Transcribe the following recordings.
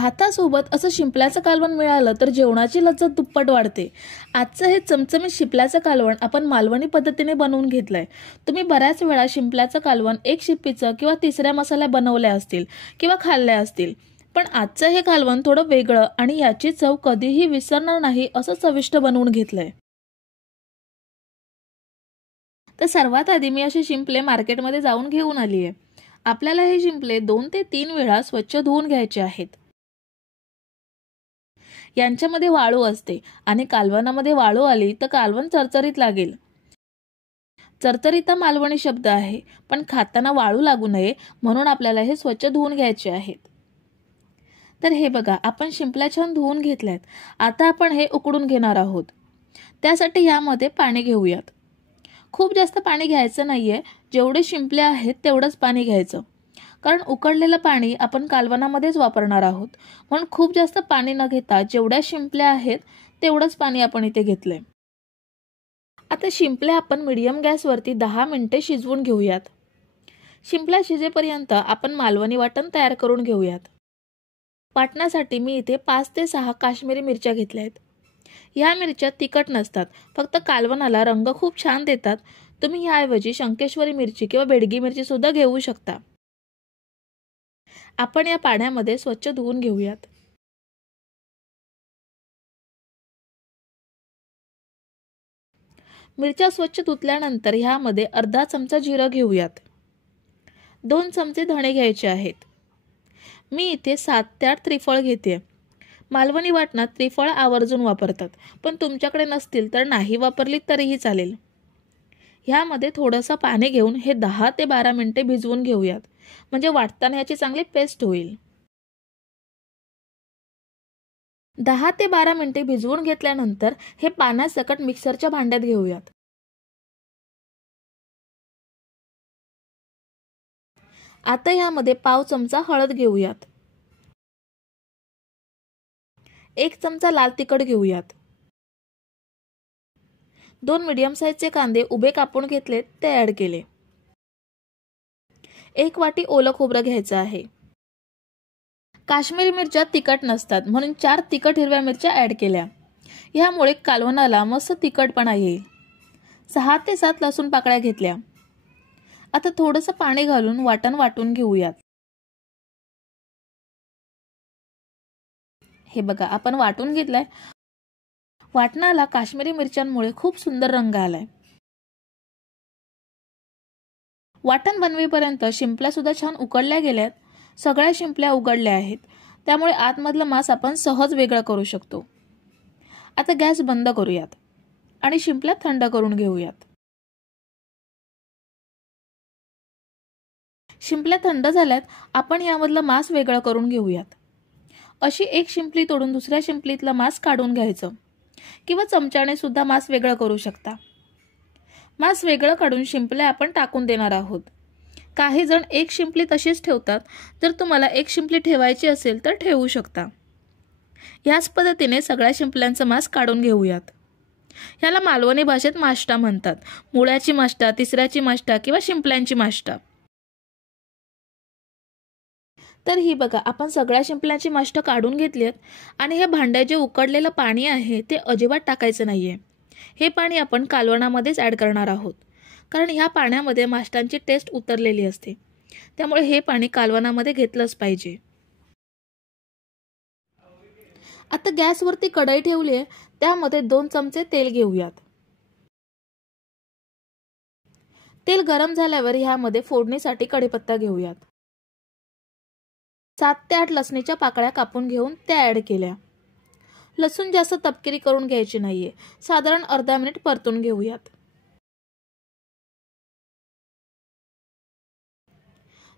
भातासोबत असं शिंपल्याचं कालवण मिळालं तर जेवणाची लज्जत दुप्पट वाढते। आजचं हे चमचमीत शिंपल्याचं कालवण आपण मालवणी पद्धतीने बनवून घेतलंय। तुम्ही बऱ्याच वेळा शिंपल्याचं कालवण एक शिप्पीचं किंवा तिसऱ्या मसाल्या बनवल्या असतील किंवा खाल्ल्या असतील, पण आजचं हे कालवण थोडं वेगळं आणि याची चव कधीही विसरणार नाही असं चविष्ट बनवून घेतलंय। तर सर्वात आधी मी असे शिंपले मार्केटमध्ये जाऊन घेऊन आली आहे। आपल्याला हे शिंपले 2 ते 3 वेळा स्वच्छ धुवून घ्यायचे आहेत। यांच्यामध्ये वाळू असते आणि कालवणामध्ये वाळू आली तर कालवण चरचरीत लागेल। चरचरीत मालवणी शब्द आहे, पण खाताना वाळू लागू नये म्हणून आपल्याला हे स्वच्छ धुवून घ्यायचे आहेत। तर हे बघा, आपण शिंपल्या छान धुवून घेतल्यात। आता आपण हे उकडून घेणार आहोत। त्यासाठी यामध्ये पाणी घेऊयात। खूप जास्त पाणी घ्यायचं नाहीये, जेवढे शिंपले आहेत तेवढंच पाणी घ्यायचं, कारण उकडलेलं पाणी आपण कालवणामध्येच वापरणार आहोत, म्हणून खूप जास्त पाणी न घेता जेवढ्या शिंपल्या आहेत तेवढंच पाणी आपण इथे घेतलंय। आता शिंपल्या आपण मीडियम गॅसवरती 10 मिनिटे शिजवून घेऊयात। शिंपल्या शिजेपर्यंत आपण मालवणी वाटण तयार करून घेऊयात। वाटणासाठी मी इथे 5 ते 6 काश्मीरी मिरच्या घेतल्या आहेत। ह्या मिरच्या तिखट नसतात, फक्त कालवणाला रंग खूप छान देतात। तुम्ही याऐवजी शंकेश्वरी मिरची किंवा बेडगी मिरची सुद्धा घेऊ शकता। आपण या पाण्यामध्ये स्वच्छ धुवून घेऊयात। मिरच्या स्वच्छ धुतल्यानंतर ह्यामध्ये अर्धा चमचा जिरं घेऊयात। 2 चमचे धणे घ्यायचे आहेत। मी इथे 7 ते 8 त्रिफळ घेते। मालवणी वाटणात त्रिफळ आवर्जून वापरतात, पण तुमच्याकडे नसतील तर नाही वापरली तरीही चालेल। ह्यामध्ये थोडंसं पाणी घेऊन हे 10 ते 12 मिनिटे भिजवून घेऊयात, म्हणजे वाटताना याची चांगली पेस्ट होईल। 10 ते 12 मिनिटे भिजवून घेतल्यानंतर हे पाण्यासकट मिक्सरच्या भांड्यात घेऊयात। आता यामध्ये पाव चमचा हळद घेऊयात। 1 चमचा लाल तिखट घेऊयात। 2 मीडियम साईजचे कांदे उभे कापून घेतले ते ऍड केले। 1 वाटी ओलं खोबरं घ्यायचं आहे। काश्मीरी मिरच्या तिखट नसतात, म्हणून 4 तिखट हिरव्या मिरच्या ऍड केल्या। यामुळे कालवणाला मस्त तिखटपणा येईल। 6 ते 7 लसूण पाकळ्या घेतल्या। आता थोडंसं पाणी घालून वाटण वाटून घेऊयात। हे बघा, आपण वाटून घेतलंय। वाटणाला काश्मीरी मिरच्यांमुळे खूप सुंदर रंग आलाय। वाटण बनवेपर्यंत शिंपल्या सुद्धा छान उकडल्या गेल्यात। सगळ्या शिंपल्या उघडल्या आहेत, त्यामुळे आतमधला मांस आपण सहज वेगळा करू शकतो। आता गॅस बंद करूयात आणि शिंपल्या थंड करून घेऊयात। शिंपल्या थंड झाल्यात, आपण यामधलं मांस वेगळं करून घेऊयात। अशी एक शिंपली तोडून दुसऱ्या शिंपलीतलं मांस काढून घ्यायचं, किंवा चमच्याने सुद्धा मांस वेगळं करू शकता। मांस वेगळं काढून शिंपल्या आपण टाकून देणार आहोत। काही जण एक शिंपली तशीच ठेवतात, जर तुम्हाला एक शिंपली ठेवायची असेल तर ठेवू शकता। याच पद्धतीने सगळ्या शिंपल्यांचं मांस काढून घेऊयात। याला मालवणी भाषेत माष्टा म्हणतात। मुळ्याची माष्टा, तिसऱ्याची माष्टा किंवा शिंपल्यांची माष्टा। तर ही बघा, आपण सगळ्या शिंपल्यांची माष्ट काढून घेतली आहेत आणि हे भांड्यात जे उकडलेलं पाणी आहे ते अजिबात टाकायचं नाहीये। हे पाणी आपण कालवणामध्येच ऍड करणार आहोत, कारण ह्या पाण्यामध्ये माष्टांची टेस्ट उतरलेली असते, त्यामुळे हे पाणी कालवणामध्ये घेतलंच पाहिजे। आता गॅसवरती कढई ठेवली आहे, त्यामध्ये 2 चमचे तेल घेऊयात। तेल गरम झाल्यावर ह्यामध्ये फोडणीसाठी कढीपत्ता घेऊयात। 7 ते 8 लसणीच्या पाकळ्या कापून घेऊन त्या ऍड केल्या। लसूण जास्त तपकिरी करून घ्यायची नाहीये, साधारण अर्धा मिनिट परतून घेऊयात।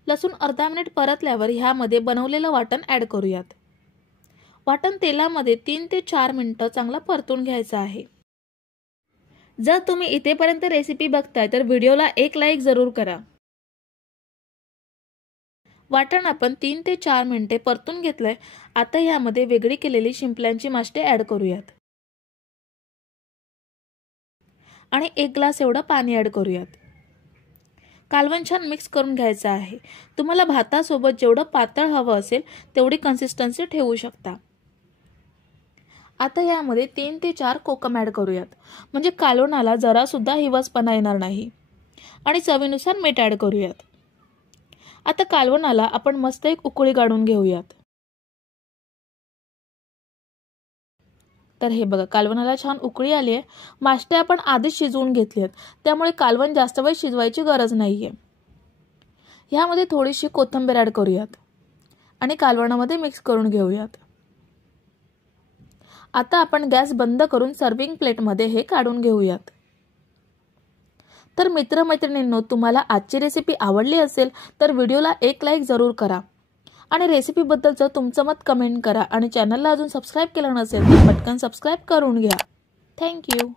लसूण अर्धा मिनिट परतल्यावर ह्यामध्ये बनवलेलं वाटण ऍड करूयात। वाटण तेलामध्ये 3 ते 4 मिनिटं चांगलं परतून घ्यायचं आहे। जर तुम्ही इथेपर्यंत रेसिपी बघताय तर व्हिडिओला एक लाईक जरूर करा। वाटण आपण 3 ते 4 मिनिटे परतून घेतलंय। आता यामध्ये वेगळी केलेली शिंपल्यांची माष्टे ऍड करूयात आणि 1 ग्लास एवढं पाणी ऍड करूयात। कालवण छान मिक्स करून घ्यायचं आहे। तुम्हाला भातासोबत जेवढं पातळ हवं असेल तेवढी कन्सिस्टन्सी ठेवू शकता। आता यामध्ये 3 ते 4 कोकम ॲड करूयात, म्हणजे कालवणाला जरा सुद्धा हिवसपणा येणार नाही। आणि चवीनुसार मीठ ॲड करूयात। आता कालवणाला आपण मस्त एक उकळी काढून घेऊयात। तर हे बघा, कालवणाला छान उकळी आली आहे। मासे आपण आधीच शिजवून घेतलेत, त्यामुळे कालवण जास्त वेळ शिजवायची गरज नाहीये। यामध्ये थोडीशी कोथिंबीर ॲड करूयात आणि कालवणामध्ये मिक्स करून घेऊयात। आता आपण गॅस बंद करून सर्विंग प्लेटमध्ये हे काढून घेऊयात। तर मित्रमैत्रिणींनो, तुम्हाला आजची रेसिपी आवडली असेल तर व्हिडिओला एक लाईक जरूर करा आणि रेसिपीबद्दलचं तुमचं मत कमेंट करा आणि चॅनलला अजून सबस्क्राईब केलं नसेल तर पटकन सबस्क्राईब करून घ्या। थँक्यू।